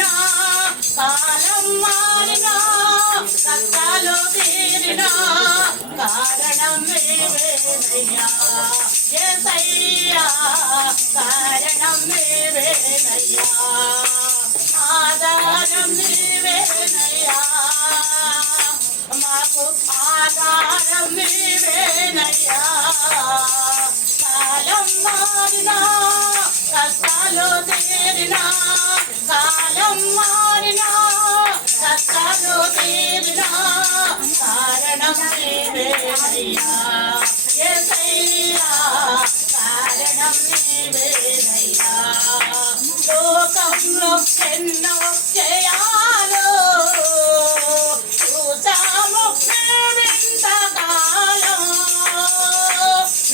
మారినా కాలం మారినా కష్టాలు తీరినా కారణం నీవేనయ్యా యేసయ్యా కారణం నీవేనయ్యా ఆధారం నీవేనయ్యా మాకు ఆధారం నీవేనయ్యా కాలం మారినా కష్టాలు తీరినా కాలం మారినా కష్టాలు తీరినా కారణం నీవేనయ్యా యేసయ్యా కారణం నీవేనయ్యా లోకంలో ఎన్నో జయాలు చూసాము మేమింతకాలం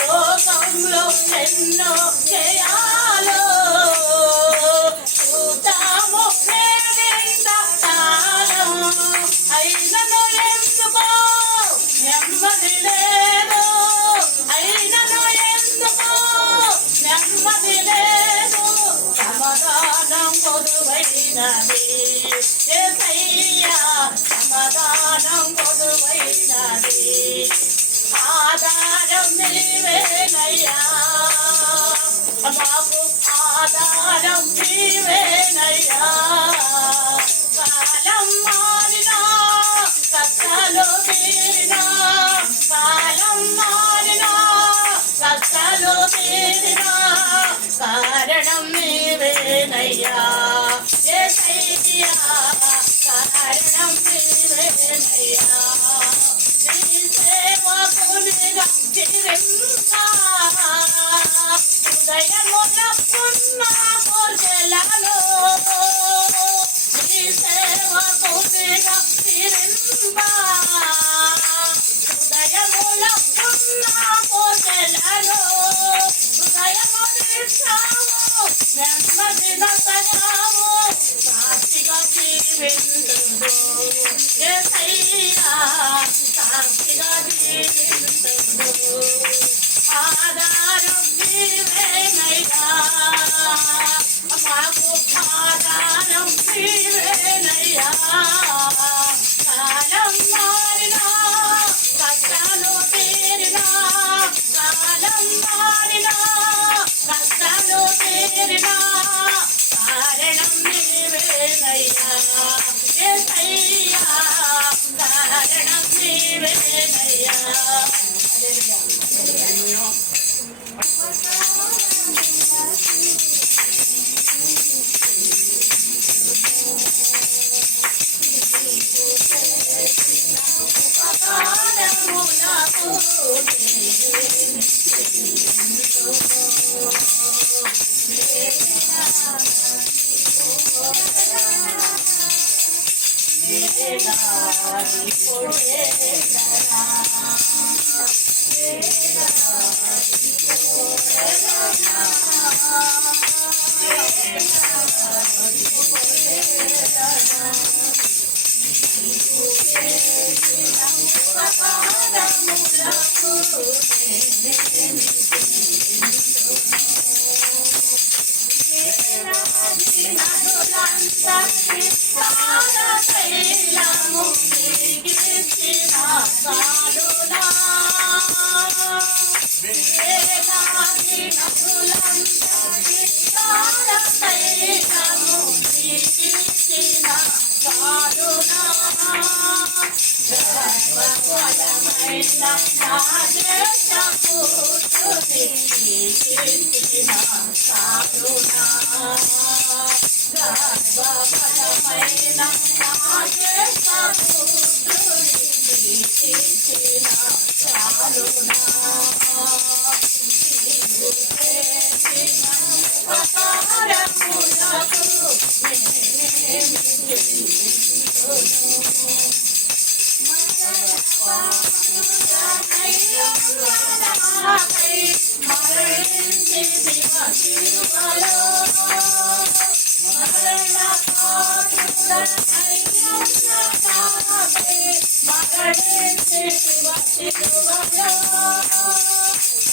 లోకంలో ఎన్నో జయాలు చూసాము మేమింతకాలం అయినను ఎందుకో నెమ్మది లేదు అయినను ఎందుకో నెమ్మది లేదు సమాధానం కొదువైనది యేసయ్యా సమాధానం కొదువైనది ఆధారం నీవేనయ్యా మాకు ఆధారం నీవేనయ్యా కాలం మారినా కష్టాలు తీరినా కాలం మారినా కష్టాలు తీరినా కారణం నీవేనయ్యా యేసయ్యా కారణం నీవేనయ్యా నీ సేవకునిగా జీవించా హృదయమునకున్న కోర్కెలను నీ సేవకునిగా జీవించా హృదయమునకున్న కోర్కెలను హృదయమునిచ్చావు నెమ్మది నొసగావు సాక్షిగా జీవించుదు యేసయ్యా సాక్షిగా జీవించుదు ఆధారం నీవేనయ్యా మాకు ఆధారం నీవేనయ్యా కాలం మారినా కష్టాలు తీరినా కాలం మారినా కష్టాలు తీరినా కారణం నీవేనయ్యా యేసయ్యా కారణం నీవేనయ్యా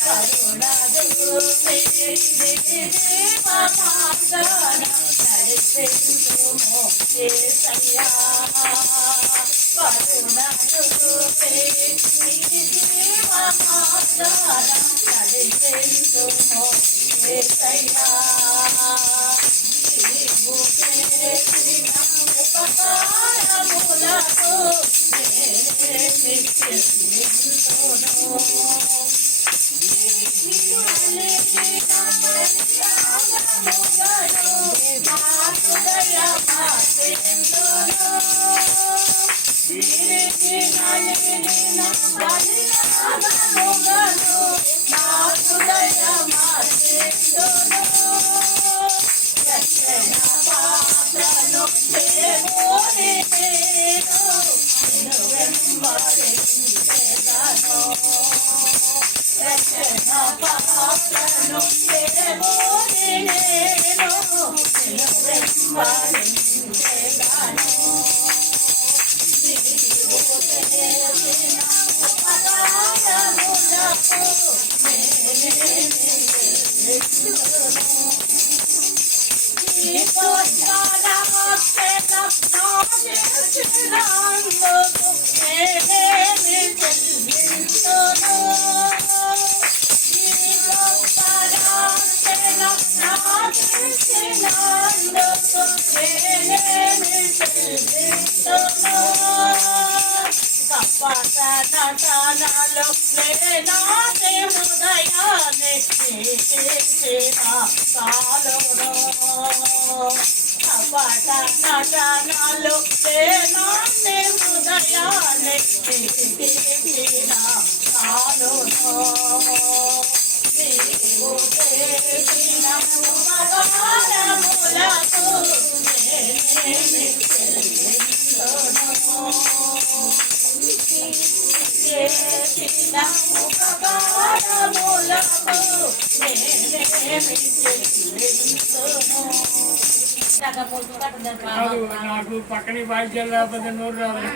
కరుణాదు నడిపించుము యేసయ్యా కరుణ చూపే నీ జీవమాధారం నడిపించుము యేసయ్యా నీవు చేసిన ఉపకారములకు నేనే నిత్యసింతును నాలో లేనాదే హృదయాన్ని నాలో లేనాదే హృదయాన్ని నీవు చేసిన ఉపకారములకు నేనే చేసిన ఉపకారములకు నాకు పక్కన వాయిద్యాలు లేకపోతే నోరు రాదు.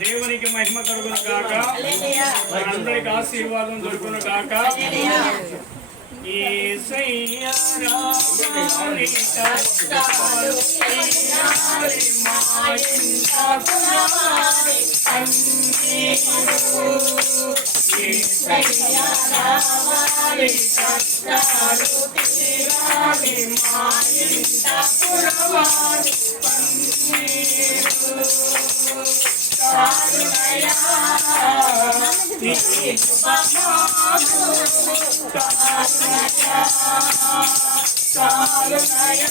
దేవునికి మహిమ కలుగును గాక, మనందరికి ఆశీర్వాదం దొరుకును గాక. యేసయ్య రాని కష్టాలు తీరాలి మా ఇంట పునాది కన్నీరు. యేసయ్య రాని కష్టాలు తీరాలి మా ఇంట పునాది కన్నీరు. కారుణయా నీ కృపమాకు కారుణయా కారుణయా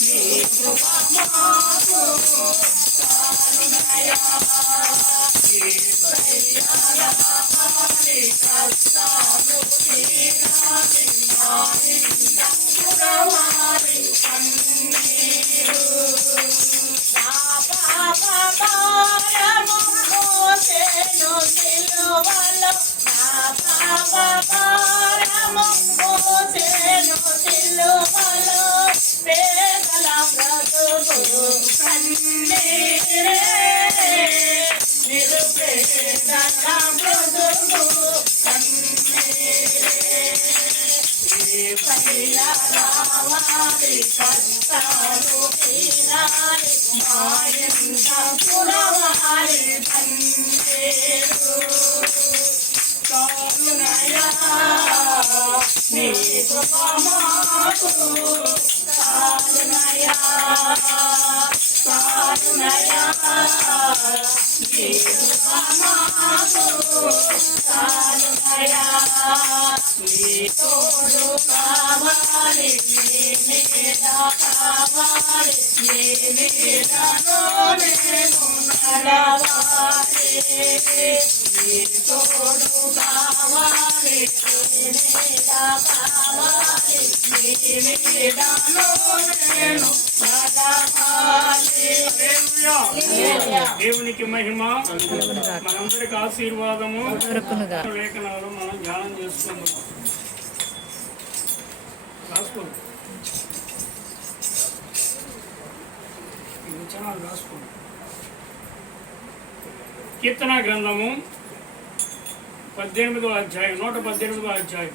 నీ కృపమాకు కారుణయా యేసయ్యా రాని కష్టాలు తీరాలి మా ఇంట పునాది కన్నీరు. పాపభారము మోసెను సిలువలో, నా పాపభారము మోసెను సిలువలో, పేదల బ్రతుకు కన్నీరే, నిరుపేదల బ్రతుకు కన్నీరే. యేసయ్యా రావాలి కష్టాలు తీరాలి మా ఇంట పునాది కన్నీరు. కారుణయా నీ కృప మాకు కారుణయా కారుణయా నీ కృప మాకు కారుణయా. నీ తోడు కావాలి, నీ నీడ కావాలి, నీ నీడలో నేను నడవాలి. నీ తోడు కావాలి, నీ నీడ కావాలి, నీ నీడలో నేను నడవాలి. దేవునికి మహిమ, మనందరికి ఆశీర్వాదము. లేఖనాలు మనం ధ్యానం చేసుకుందాం. రాసుకోండి, ఈ వచనాలు రాసుకోండి. కీర్తన గ్రంథము 18వ అధ్యాయం 118వ అధ్యాయం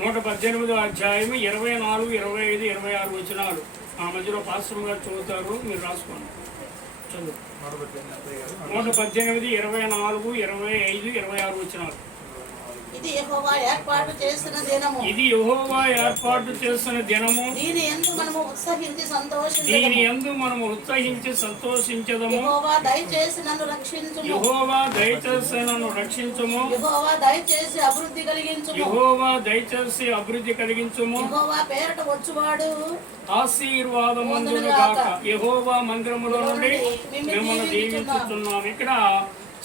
118వ అధ్యాయం 24, 25, 26 వచనాలు. ఆ మధ్యలో పాస్టర్ గారు చదువుతారు, మీరు రాసుకోండి. చదువు. 118, 24, 25, 26 వచనాలు. ఇది యెహోవా ఏర్పాటు చేసిన దినము. ఇది యెహోవా ఏర్పాటు చేసిన దినము. దీని యందు మనము ఉత్సహించి దీని యందు మనము ఉత్సహించి సంతోషించదము. యెహోవా దయచేసి నన్ను రక్షించుము. యెహోవా దయచేసి నన్ను రక్షించుము. యెహోవా దయచేసి అభివృద్ధి కలిగించుము. యెహోవా దయచేసి అభివృద్ధి కలిగించుము. యెహోవా పేరట వచ్చువాడు ఆశీర్వాదమందును గాక. యెహోవా మందిరములో నుండి మిమ్మల్ని దీవించుతున్నాం. ఇక్కడ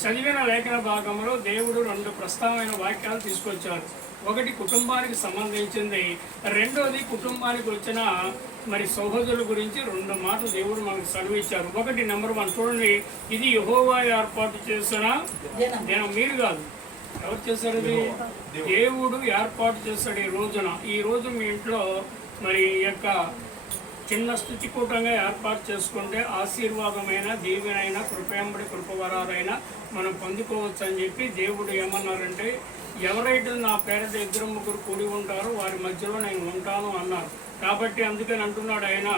చదివిన లేఖన భాగంలో దేవుడు 2 ప్రస్తావమైన వాక్యాలు తీసుకొచ్చారు. ఒకటి కుటుంబానికి సంబంధించింది, రెండోది కుటుంబానికి వచ్చిన మరి సహోదరుల గురించి 2 మాటలు దేవుడు మనకు సెలవిచ్చారు. ఒకటి నెంబర్ 1 చూడండి, ఇది యెహోవా ఏర్పాటు చేసిన దినం. మీరు కాదు, ఎవరు చేశారు? ఇది దేవుడు ఏర్పాటు చేశాడు. ఈ రోజు మీ ఇంట్లో మరి యొక్క చిన్న స్థుతి కూటంగా ఏర్పాటు చేసుకుంటే ఆశీర్వాదమైన, దీవెనైన, కృపయంబడి కృపవరాలైన మనం పొందుకోవచ్చు అని చెప్పి దేవుడు ఏమన్నారంటే, ఎవరైతే నా పేరట 2, 3 కూడి ఉంటారో వారి మధ్యలో నేను ఉంటాను అన్నారు. కాబట్టి అందుకని అంటున్నాడు ఆయన,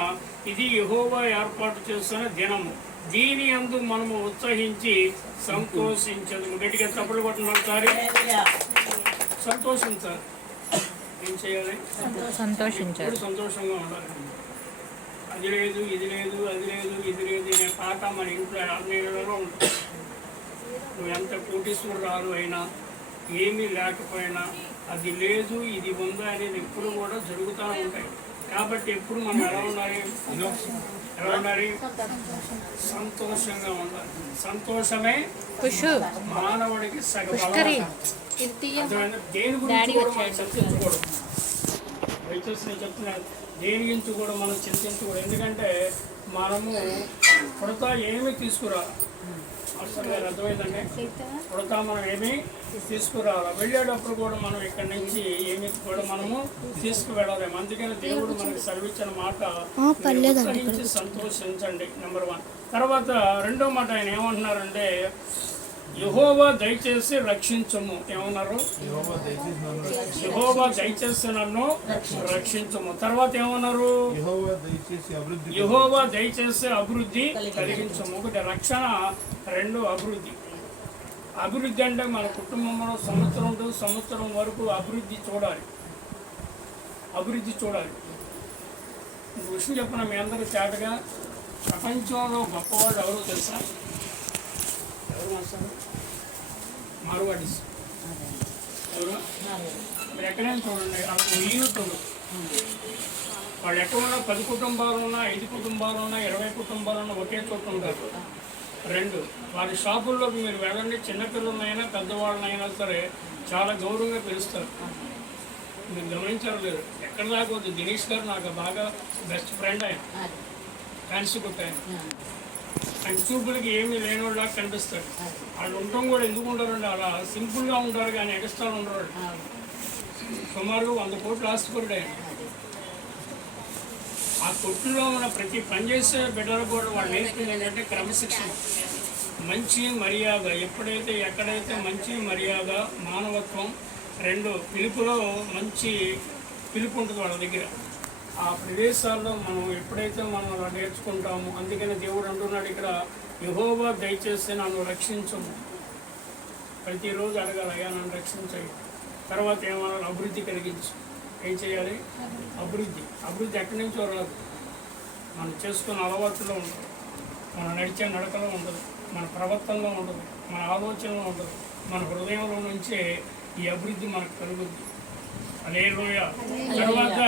ఇది యెహోవా ఏర్పాటు చేస్తున్న దినము, దీని యందు మనము ఉత్సహించి సంతోషించదు. గట్టిగా తప్పులు కొట్టమంటారు, సంతోషించాలి. ఏం చేయాలి? సంతోషించాలి. సంతోషంగా ఉండాలి. అది లేదు, ఇది లేదు, అది లేదు, ఇది లేదు అనే పాట మన ఇంట్లో అన్నిలో ఉంటుంది. నువ్వు ఎంత కోటీశ్వరురాలు అయినా, ఏమీ లేకపోయినా, అది లేదు, ఇది ఉందా అనేది ఎప్పుడు కూడా జరుగుతూ ఉంటాయి. కాబట్టి ఎప్పుడు మనం ఎలా ఉండాలి? సంతోషంగా ఉండాలి. సంతోషమే మానవుడికి సగం. దేని గురించి కూడా మనం చర్చించకూడదు. దయచేసి నేను చెప్తున్నాను, దేని గురించి కూడా మనం చింతించకూడదు. ఎందుకంటే మనము పుడతా ఏమీ తీసుకురాలి. అసలు గారు అర్థమైందండి, పుడతా మనం ఏమీ తీసుకురావాలి. వెళ్ళేటప్పుడు కూడా మనం ఇక్కడి నుంచి ఏమి కూడా మనము తీసుకువెళ్ళలేము. అందుకని దేవుడు మనకి సెలవిచ్చిన మాట ఉత్సహించి సంతోషించండి, నెంబర్ 1. తర్వాత రెండో మాట ఆయన ఏమంటున్నారంటే, యెహోవా దయచేసి రక్షించుము. ఏమన్నారు? యెహోవా దయచేసి నన్ను రక్షించుము. తర్వాత ఏమన్నారు? యెహోవా దయచేసి అభివృద్ధి కలిగించుము. ఒకటి రక్షణ, 2 అభివృద్ధి. అభివృద్ధి అంటే మన కుటుంబంలో సంవత్సరం వరకు అభివృద్ధి చూడాలి. విషయం చెప్పిన మీ అందరూ చాటుగా, ప్రపంచంలో గొప్పవాళ్ళు ఎవరో తెలుసా? ఎవరు మాస్టర్? మార్వాడీస్. ఎవరు? మీరు ఎక్కడైనా చూడండి, అప్పుడు ఈనుతుడు వాళ్ళు ఎక్కడ ఉన్నా 10 కుటుంబాలు ఉన్నా, 5 కుటుంబాలు ఉన్నా, 20 కుటుంబాలు ఉన్నా ఒకే చోట ఉంటారు. 2 వారి షాపుల్లోకి మీరు వెళ్ళండి, చిన్నపిల్లలైనా పెద్దవాళ్ళనైనా సరే చాలా గౌరవంగా పిలుస్తారు. మీరు గమనించారు లేదు? ఎక్కడ దాకా దినేష్ గారు నాకు బాగా బెస్ట్ ఫ్రెండ్. ఆయన ఫ్యాన్సీ కొట్టాయన. ఆయన చూపులకి ఏమీ లేని వాళ్ళకి కనిపిస్తాడు. వాళ్ళు ఉండటం కూడా ఎందుకు ఉంటారండి, అలా సింపుల్గా ఉంటారు కానీ ఎక్స్ట్రా ఉండరు. సుమారుగా 100 కోట్లు ఆస్తిపరుడు ఆయన. ఆ కొట్టులో ఉన్న ప్రతి పనిచేసే బిడ్డలు కూడా వాళ్ళు నేర్చుకుని ఏంటంటే క్రమశిక్షణ, మంచి మర్యాద. ఎక్కడైతే మంచి మర్యాద, మానవత్వం, 2 పిలుపులో మంచి పిలుపు ఉంటుంది వాళ్ళ దగ్గర. ఆ ప్రదేశాల్లో మనం ఎప్పుడైతే మనం అలా నేర్చుకుంటామో, అందుకని దేవుడు అంటున్నాడు ఇక్కడ, యెహోవా దయచేసి నన్ను రక్షించము. ప్రతిరోజు అడగాలి, అయ్యా నన్ను రక్షించాలి. తర్వాత ఏమన్నా? అభివృద్ధి కలిగించు. ఏం చేయాలి? అభివృద్ధి ఎక్కడి నుంచో రాదు. మనం చేసుకున్న అలవాటులో ఉండదు, మనం నడిచే నడకలో ఉండదు, మన ప్రవర్తనలో ఉండదు, మన ఆలోచనలో ఉండదు, మన హృదయంలో నుంచే ఈ అభివృద్ధి మనకు కలుగుద్ది. హల్లెలూయా. తర్వాత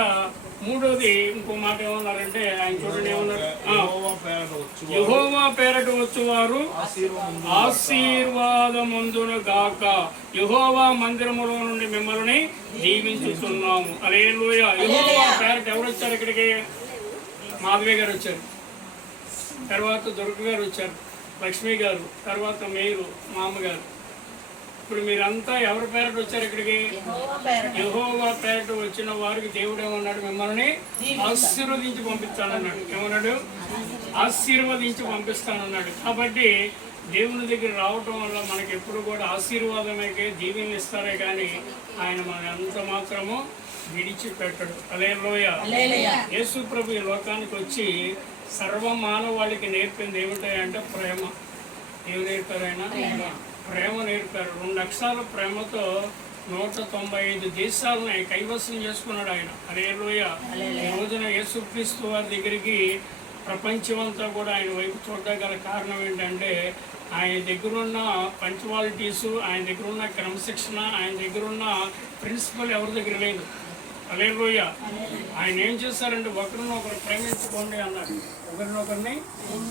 3వది ఇంకో మాట ఏమన్నారంటే, ఆయన చూడండి ఏమన్నారు? యెహోవా పేరట వచ్చువారు ఆశీర్వాదమందును గాక. యెహోవా మందిరములో నుండి మిమ్మల్ని దీవించుతున్నాము. హల్లెలూయా. యెహోవా పేరట ఎవరు వచ్చారు ఇక్కడికి? మాధవి గారు వచ్చారు, తర్వాత దుర్గ గారు వచ్చారు, లక్ష్మి గారు, తర్వాత మీరు, మా అమ్మగారు. ఇప్పుడు మీరంతా ఎవరి పేరట వచ్చారు ఇక్కడికి? యెహోవా పేరట. యెహోవా పేరట వచ్చిన వారికి దేవుడు ఏమన్నాడు? మిమ్మల్ని ఆశీర్వదించి పంపిస్తానన్నాడు. ఏమన్నాడు? ఆశీర్వదించి పంపిస్తానన్నాడు. కాబట్టి దేవుని దగ్గర రావటం వల్ల మనకి ఎప్పుడు కూడా ఆశీర్వాదమే, దీవెనలు ఇస్తారే కానీ ఆయన మన ఎంత మాత్రము విడిచిపెట్టడు. హల్లెలూయా. యేసు ప్రభు ఈ లోకానికి వచ్చి సర్వ మానవాళికి నేర్పింది ఏమిటంటే ప్రేమ. ఏమి నేర్పారు ఆయన? ప్రేమ నేర్పారు. 2 అక్షరాల ప్రేమతో 195 దేశాలను కైవసం చేసుకున్నాడు ఆయన. హల్లెలూయా. ఈ రోజున యేసుక్రీస్తు వారి దగ్గరికి ప్రపంచం అంతా కూడా ఆయన వైపు చూడగల కారణం ఏంటంటే ఆయన దగ్గరున్న పంక్చువాలిటీసు, ఆయన దగ్గరున్న క్రమశిక్షణ, ఆయన దగ్గరున్న ప్రిన్సిపల్ ఎవరి దగ్గర లేదు. హల్లెలూయా. ఆయన ఏం చేశారంటే ఒకరినొకరు ప్రేమించుకోండి అన్నాడు, ఒకరినొకరిని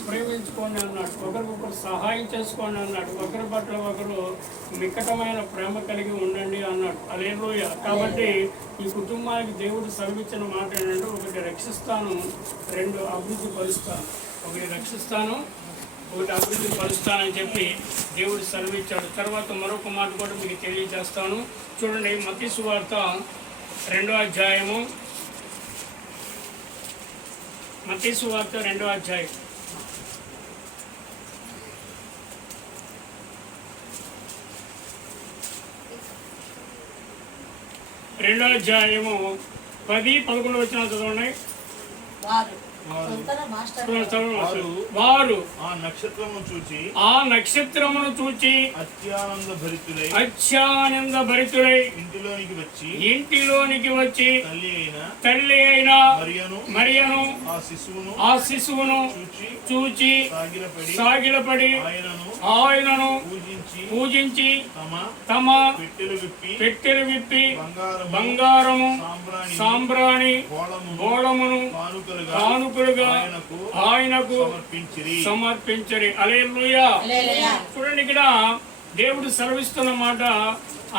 ప్రేమించుకోండి అన్నాడు, ఒకరికొకరు సహాయం చేసుకోండి అన్నాడు, ఒకరి పట్ల ఒకరు మిక్కటమైన ప్రేమ కలిగి ఉండండి అన్నాడు. హల్లెలూయా. కాబట్టి ఈ కుటుంబానికి దేవుడు సెలవిచ్చిన మాట ఏంటంటే 1 రక్షిస్తాను, 2 అభివృద్ధి పరుస్తాను. 1 రక్షిస్తాను, 1 అభివృద్ధి పరుస్తానని చెప్పి దేవుడు సెలవిచ్చాడు. తర్వాత మరొక మాట కూడా మీకు తెలియజేస్తాను. చూడండి, మత్తయి సువార్త 2వ అధ్యాయము. మత్తయి సువార్త 2వ అధ్యాయం. రెండో అధ్యాయము 10-11 వచనాలు చదవండి. వారు ఆ నక్షత్రమును చూచి అత్యానంద భరితులై ఇంటిలోనికి వచ్చి తల్లి అయిన మరియను ఆ శిశువును చూచి సాగిలపడి ఆయనను పూజించి తమ పెట్టెలు విప్పి బంగారము సాంబ్రాణి గోళమును కానుకలుగా ఆయనకు సమర్పించరి. హల్లెలూయా. చూడండి, ఇక్కడ దేవుడు సెలవిస్తున్న మాట.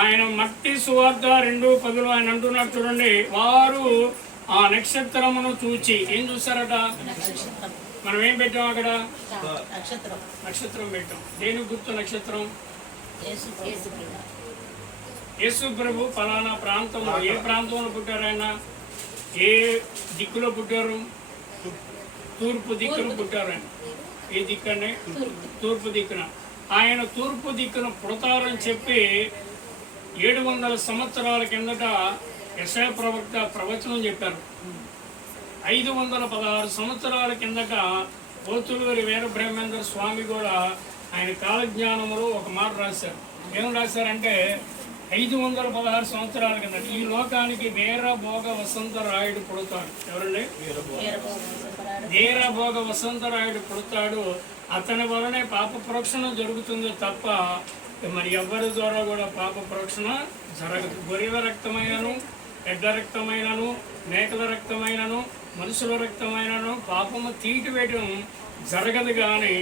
ఆయన మత్తయి సువార్త 2:10 ఆయన అంటున్నాడు. చూడండి, వారు ఆ నక్షత్రమును చూచి ఏం చూస్తారట? మనం ఏం పెట్టాం అక్కడ? నక్షత్రం పెట్టాం. దేనికి గుర్తు నక్షత్రం? యేసు ప్రభు ఫలానా ప్రాంతంలో, ఏ ప్రాంతంలో పుట్టారు ఆయన? ఏ దిక్కులో పుట్టారు? తూర్పు దిక్కున పుట్టారు ఆయన. ఏ దిక్కనే? తూర్పు దిక్కున. ఆయన తూర్పు దిక్కున పుడతారని చెప్పి 700 సంవత్సరాల కిందట యెషయా ప్రవక్త ప్రవచనం చెప్పారు. 516 సంవత్సరాల కిందట పోతులూరి వీరబ్రహ్మేంద్ర స్వామి కూడా ఆయన కాలజ్ఞానంలో ఒక మాట రాశారు. ఏం రాశారంటే 516 సంవత్సరాల కిందట ఈ లోకానికి వీరభోగ వసంతరాయుడు పుడతాడు. ఎవరండి? వీరభోగ వసంతరాయుడు పుడతాడు. అతని వలనే పాప ప్రోక్షణ జరుగుతుంది తప్ప మరి ఎవరి ద్వారా కూడా పాప ప్రోక్షణ జరగదు. గొర్రెల రక్తమైనను, ఎడ్ల రక్తమైనను, మేకల రక్తమైనను, మనుషుల రక్తమైనను పాపము తీటివేయడం జరగదు. కానీ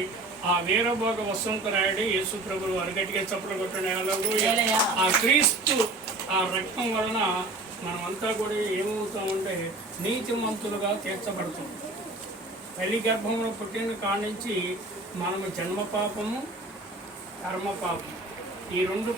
ఆ వీరభోగ వసంతరాయుడు యేసు ప్రభువు వారు గట్టిగా చప్పట్లు కొట్టండి. ఆ క్రీస్తు ఆ రక్తం వలన మనమంతా కూడా ఏమవుతామంటే నీతిమంతులుగా తీర్చబడతాం. తల్లి గర్భంలో పుట్టిన కాడి నుంచి మనము జన్మ పాపము, కర్మ పాపం, ఈ 2